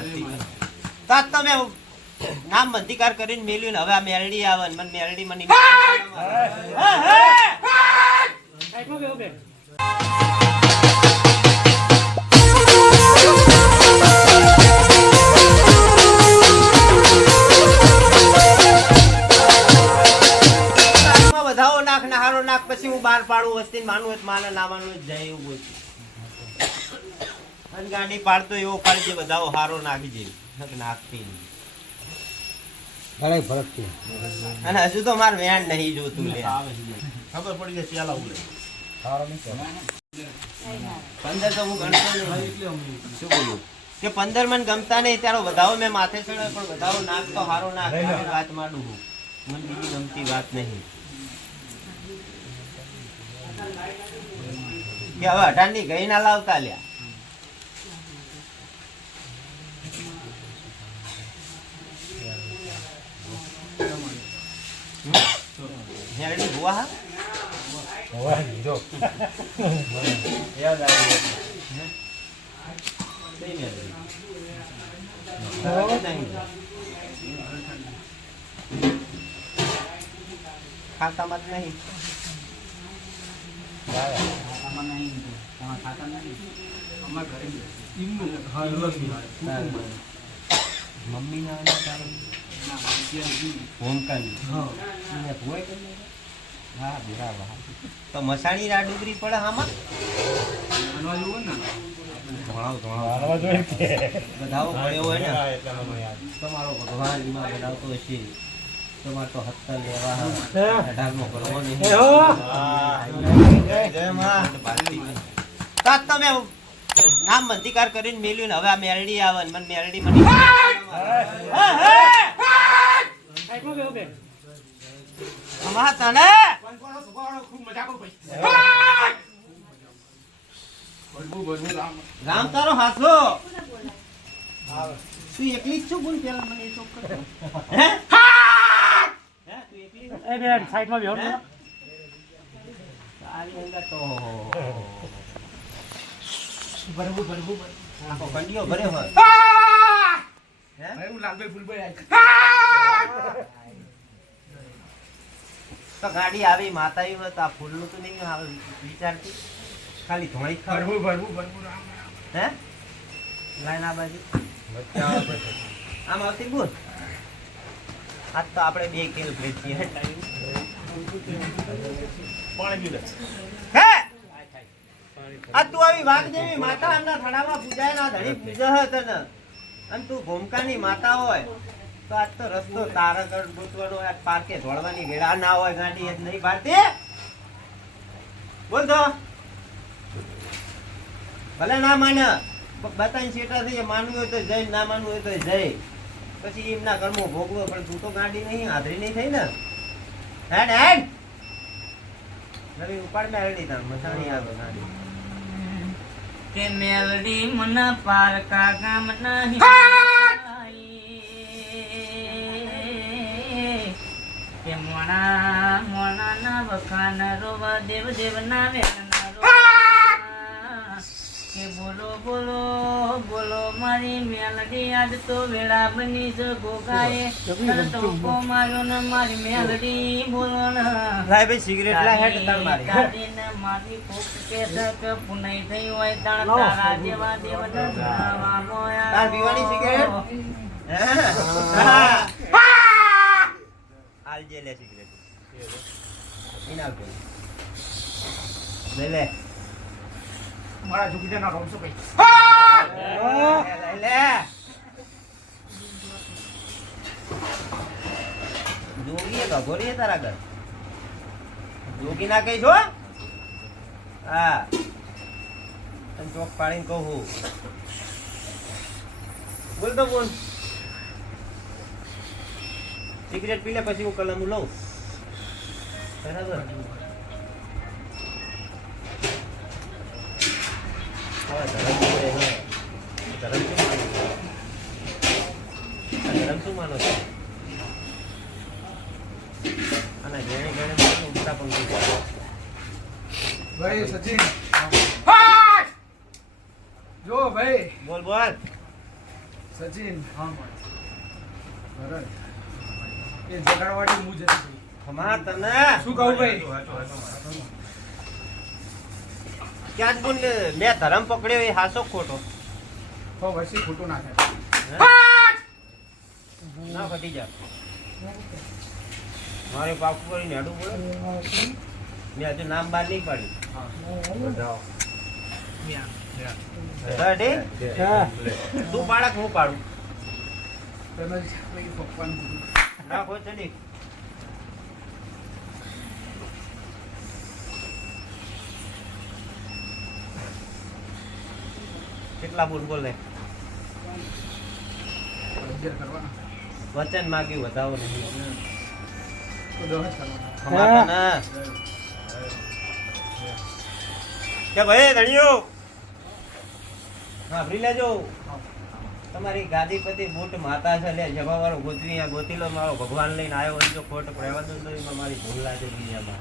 ભારતી તમે નામ બંધીકાર કરીને મેલ્યું ને હવે આ મેલડી આવે ને મને મેલડી મને વધાવો નાખ ના હારો નાખ પછી હું બહાર પાડું વસ્તી માનું હોય તો માને ના માનવું જાય એવું બોલશું અને ગાડી પાડતો એવો પાડજે બધા હારો નાખી જેવી નાખતી ઘણા ફરક છે. અને હજુ તો મારે વેણ નહીં જોતું લે. ખબર પડી ગઈ ચાલ ઉલે. પંદર તો હું ગણતો નહીં. શું બોલું? કે પંદર મને ગમતા નહીં ત્યારે વધાવો મેં માથે ચડ્યો પણ વધાવો નાખ તો હારો નાખ વાત માંડું હું. મને બીજી ગમતી વાત નહીં. કે હવે અઢારની ગઈ ના લાવતા લ્યા. ભુવા હા હવે જો યાદ આવ્યું ખાતા? તારા નહીં. ખાતામાં જ નહીં મમ્મી ના હોમકાની કરી હા બરાબર તો મસાણી રા ડુંગળી પડે આમાં ને. તમારો ભગવાન એમાં બનાવતો હશે તમારે તો હત્તર લેવા અઢારમો કરવો નહીં એ હો. જય માં. તો આજ તમે નામ બંધીકાર કરીને મેલ્યું ને હવે આ મેરડી આવે મને મેરડી મને અમારા તને રામ તારો હાથો શું એકલી જ છું બોલ પેલા મને એ ચોખ્ખું હે? હે? તું એકલી એ બેન સાઈડમાં બેહો ને. તારી અંદર તો આખો કંડિયો ભર્યો હોય. હે? તો ગાડી આવી માતાઈ હોય તો આ ફૂલનું તો નહીં આવે વિચારતી. ખાલી ધોઈ ભરવું ભરવું ખાવ. હે? લાઈન આ બાજુ. આમ આવતી બોલ. આજ તો આપણે બે કેલ વેચીએ હે? આ તું આવી વાઘ જેવી માતા આમના થડામાં પૂજાય ના ધણી પૂજા હે તને. અને તું ભૂમકાની માતા હોય. તો આજ તો રસ્તો તારગઢ ગોતવાનો આ પાર્કે ધોળવાની વેળા. ના હોય ગાડી એ નહીં ભારતી બોલ તો. ભલે ના માને બતાવીને સેટા થઈ માનવું હોય તો જઈ ના માનવું હોય તો જઈ. પછી એમના કર્મો ભોગવો પણ તું તો ગાડી નહીં હાજરી નહીં થઈ ને. હેડ હેડ. રવિ ઉપાડ મેળવી તાર મસાણી આવે ગાડી. કે મેલડી મન પારકા ગામ નહીં. કે મોણા મોણા ના વખાન રોવા દેવ દેવ ના રોવા. કે બોલો બોલો બોલો મારી મેલડી આજ તો વેળા બની જ ગોગાએ તને ટોકો માર્યો ને મારી મેલડી બોલો ને લાય ભાઈ સિગરેટ લાય હેડ તાર મારી દાદીને મારી કોક કે સક પુનઈ થઈ હોય તાણ તારા જેવા દેવને ભણાવવાનો યાર. તાર પીવાની સિગરેટ? હા. આલજે લે. સિગરેટ ઈને આપજો. લે લે. લે, લે, લે. જોગીએ ગભોરીએ તારા ઘર. જોગી ના કઈ છો હા. તને ચોક પાડીને કહું. બોલ તો બોલ. સિગરેટ પી લે પછી હું કલમ લઉં. બરાબર? ધરમ હે. શું માનો છો? અને ભાઈ સચિન. જો ભાઈ. બોલ બોલ. સચિન ભરત. એ જગાડવાળી હું જતી હતી. ખમા તને. શું કહું ભાઈ? ક્યાં બોલ મેં ધરમ પકડ્યો એ હાસો ખોટો. હો વસી ખોટું ના થાય. ના ફટી જા. મારે પાકું કરીને હેડું બોલે મેં હજુ નામ બહાર નહીં પાડ્યું. રેડી? તું બાળક હું પાડું? તમે જ પપ્પાનું કોઈ ચડી કેટલા બોલ બોલે? વચન માગ્યું વધાવો નહીં. કે ભાઈ ધણિયો હા ફ્રી લેજો તમારી ગાદીપતિ બુટ માતા છે લે જવાવાળો ગોતવી આ ગોતીલો મારો ભગવાન લઈને આવ્યો હોય જો ખોટ રહેવા દો તો એમાં મારી ભૂલ લાગે બીજામાં.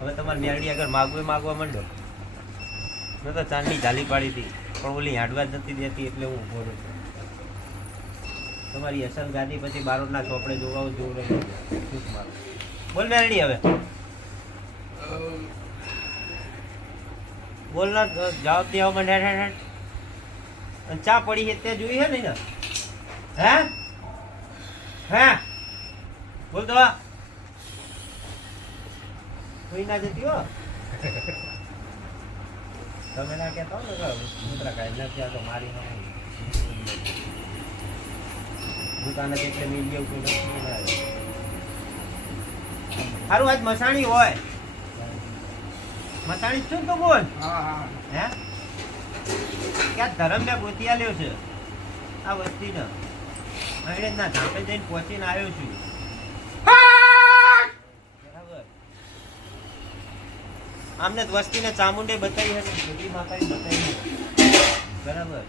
હવે તમારે મેરડી આગળ માગવે માગવા માંડો. મેં તો ચાંદની જાલી પાડી હતી પણ ઓલી હાંડવા જ નથી દેતી એટલે હું ઊભો રહ્યો છું. તમારી અસલ ગાદી પછી બારોટના ચોપડે જોવા જોવું રહ્યું બોલ મેરડી હવે. બોલ ના જવાબ દેવા માંડે હેડ, હેડ, હેડ. અને ચા પડી છે તે જોઈ હે ને હે? હે? બોલ તો કોઈ ના જતી હો. તમે ના કહેતા હો ને મુદ્રા કાઢી નથી આ તો મારી ના દુકાને એટલે મીડિયા કોઈ નથી ના. હારું આજ મસાણી હોય. મસાણી શું તો બોલ. હા હા. હે? ક્યાં ધરમ ને ગોતી આલ્યો છે. આ વસ્તી ને અહીં ના ઝાંપે જઈને પહોંચીને આવ્યો છું. બરાબર. આમને વસ્તીને ચામુંડે બતાવી હતી છોકરી માતાએ બતાવી બરાબર.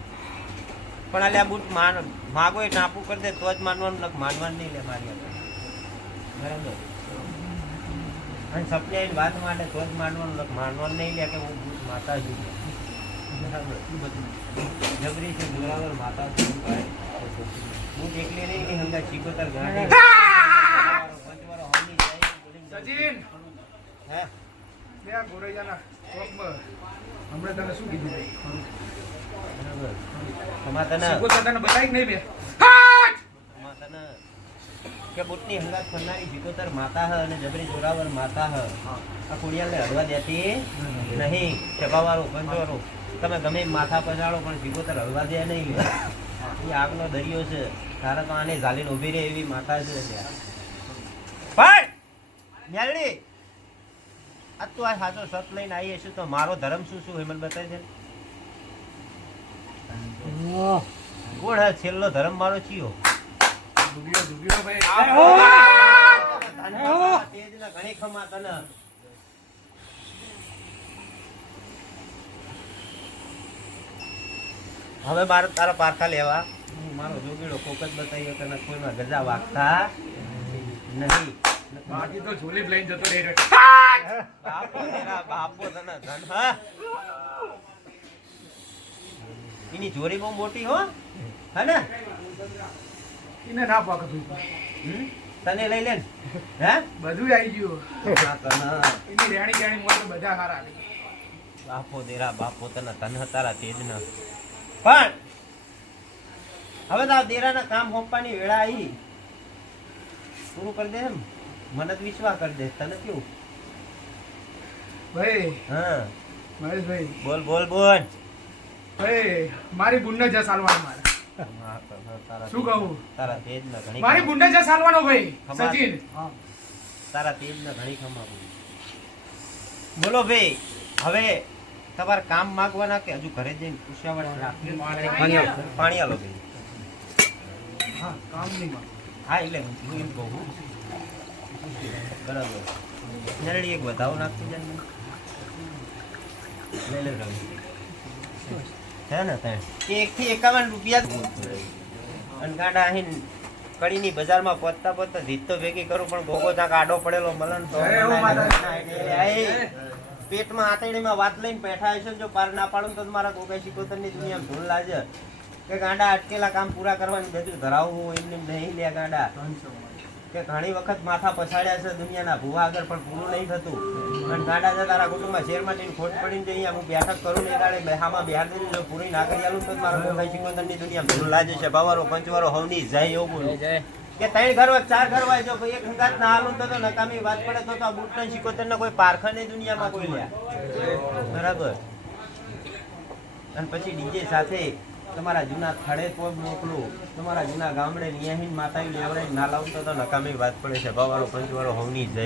પણ આલે આ બુટ માન માગો એ ટાપુ કરી દે, તો જ માનવાનું નક માનવાનું નહીં લે મારી બરાબર. અને સપ્લાય વાત માટે તો જ માનવાનું નક માનવાનું નહીં લે કે હું બુટ માતા છું. જબરી છે માતા એવું એકલી નહીં કે હંગા ચીકોતર ગાંડી પંચવારો હોની જાય બોલીને સચિન હે બે ગોરૈયાના હમણાં તને શું કીધું બરાબર તમારે તને બતાવી કે નહીં બે? તને કે બુટની હંગાત ફરનારી જીકોતર માતા હ અને જબરી જોરાવર માતા હ. આ કુડિયાને હળવા દેતી નહીં. ચપાવાળો પંચવાળો તમે ગમે માથા પજાડો પણ જીકોતર હળવા દે નહીં. એ આગનો દરિયો છે. તારે તો આને ઝાલીને ઊભી રહે એવી માથા છે પણ ન્યાલડી! આ તું આ સાચો સત લઈને આવી હશે તો મારો ધર્મ શું શું હેમંત બતાવી દે કોણ હે છેલ્લો ધર્મ મારો ચિયો? ડૂબ્યો ડૂબ્યો ભાઈ. ઘણી ખમા તને હવે મારે તારા પારખા લેવા. હું મારો જોગીડો કોક જ બતાવ્યો તને કોઈમાં ગજા વાગતા નહીં. બાકી તો ઝોલી લઈને જતો રહી બાપો તેરા બાપો તને ધન હા? એની જોરી બહુ મોટી હો? હે ને? એને ના પાકતું? તને લઈ લે હે? બધું આવી ગયું. હા, તને એની રેણી મોર તો બધા હારા બાપો દેરા બાપો તને તન તારા તેજ ન પણ હવે તો દેરાના કામ હોપવાની વેળા આવી પૂરું કરી દે એમ. મને તો વિશ્વાસ કરી દે. તને કેવું? ભાઈ. હા. મહેશભાઈ. બોલ બોલ બોલ. ભાઈ મારી ગુંડે જ સાલવાન મારે. તારા શું કહું? તારા તેજ ને ઘણી મારી ગુંડે જ સાલવાનો ભાઈ સચિન. તારા તેજ ના ઘણી ખમા બોલો ભાઈ હવે તમારે કામ માગવાના કે હજુ ઘરે જઈને પૂછ્યા રાખી પાણી આલો. ભાઈ. હા કામ નહીં હા એટલે હું એમ કહું. બરાબર. નરડી એક વધાવો નાખતી જાય ને. લઈ લે રવિ. છે ને ત્રણ એક થી એકાવન રૂપિયા જ અને ગાડા અહીં કડીની બજારમાં પહોંચતા પહોંચતા જીત તો ભેગી કરું પણ ગોગો ત્યાં આડો પડેલો મલન તો હો. પેટમાં આતરડીમાં વાત લઈને બેઠા હશે જો પાર ના પાડું તો મારા ગોગા શિકોતરની દુનિયા ભૂલ લાજે કે ગાંડા અટકેલા કામ પૂરા કરવાની બધું ધરાવવું એમને નહીં લે ગાંડા. કે ઘણી વખત માથા પછાડ્યા છે દુનિયાના ભૂવા આગળ પણ પૂરું નહીં થતું. અને ગાંડા છે તારા કુટુંબમાં શેર માટેની ખોટ પડીને અહીંયા હું બેઠક કરું ને દાડે બેહામાં બિહાર જો પૂરી ના કરી આલું તો મારા ભાઈ સિકંદરની દુનિયા ભૂલ લાજે છે બાવારો પંચવારો, હવની જય એવું બોલું. કે ત્રણ ઘર હોય, ચાર ઘર હોય, જો કોઈ એક હંગાત ના હાલું તો નકામી વાત પડે તો આ બુટ ત્રણ સિકોતેર ને કોઈ પારખા નહીં દુનિયામાં કોઈ લ્યા. બરાબર? અને પછી ડીજે સાથે તમારા જૂના થડે કોઈ મોકલું, તમારા જૂના ગામડે નિયાહીન માતા લેવડાઈ ના લાવતો તો નકામી વાત પડે છે. ભાવારો પંચવાળો હોવની જય